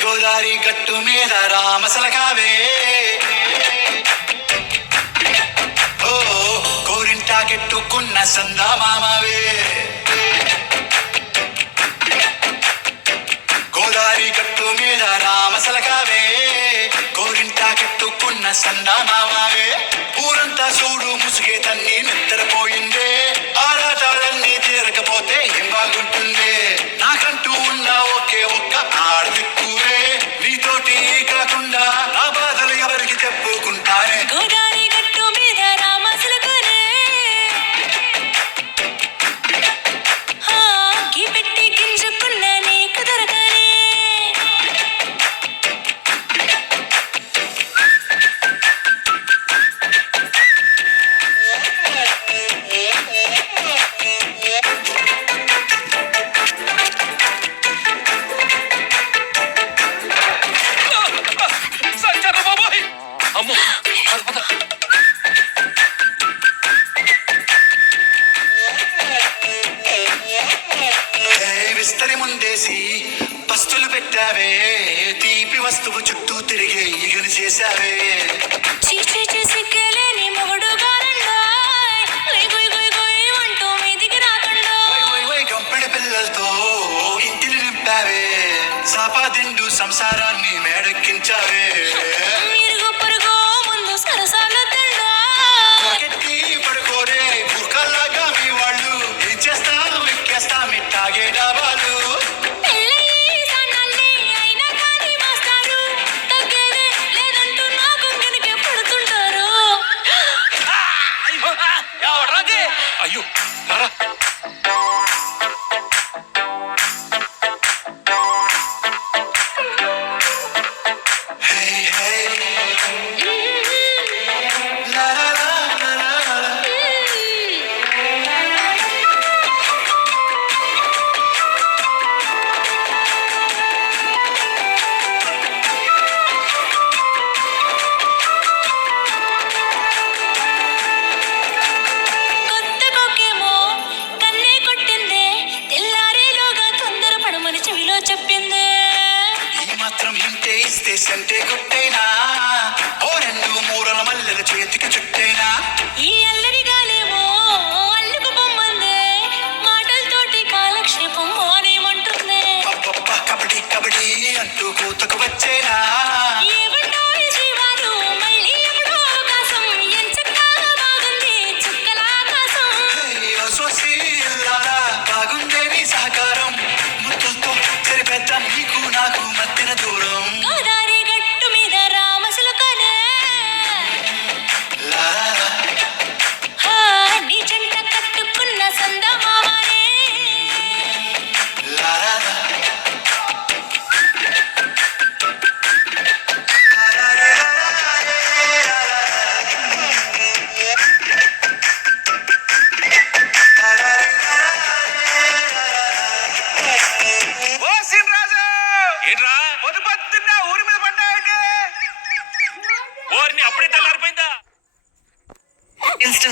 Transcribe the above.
గోదారి గట్టు మీద రామసలకావే ఓ కోరింటాకెట్టుకున్న సందా మామవే గోదారి గట్టు మీద రామసలకావే కోరింటాకెట్టుకున్న సందా మామవే ఊరంతా చూడు ముసుగే తన్ని నిద్రపోయిందే ఆరాటాలన్నీ తీరకపోతే ఏం బాగుంటుందే నాకంటూ ఉన్న ఒకే ఒక్క ఆడదిక్కువే నీతోటి కాకుండా నా బాధలు ఎవరికి చెప్పుకుంటానే గోదారి గట్టు మీద రామసలకనే పెట్టి గింజుకున్న నీకు దొరకనే విస్తరి ముందేసి పస్తులు పెట్టావే తీపి వస్తువు చుట్టూ తిరిగే ఇగని చేశావే చీచి చేసి కేలేని మొగుడు అంటూ మీదికి రాకుండా గంపెడి పిల్లలతో ఇంటిని నింపావే సాపాదిండు సంసారాన్ని మేడెక్కించావే ఇరుగు పొరుగు ముందు సరసాల తిండా కొరకెట్టి పడుకోరే బుర్కల్లాగా మీ వాళ్ళు ఏం చేస్తాం ఎక్కేస్తాం ఇట్టాగే డాబాలు పెళ్ళయి సన్నాన్ని అయినా కానీ మాస్తారు తగ్గేదే లేదంటూ నా గుండెనికే పడుతుంటారు అయ్యో రారా కొత్త కొక్కేమో కన్నే కొట్టిందే తెల్లారేలోగా తొందరపడమని చెవిలో చెప్పిందే ఈ మాత్రం ఇంటే ఇస్తే సంటే కొట్టైనా ఓ రెండు మూరల మల్లెల చేతికి చుట్టైనా ఈ అల్లరి గాలేమో అల్లుకు పొమ్మందే మాటలతోటి కాలక్షేపం మోనేమంటుందే అబ్బబ్బా కబడ్డీ కబడ్డీ అంటూ కూతకు వచ్చేనా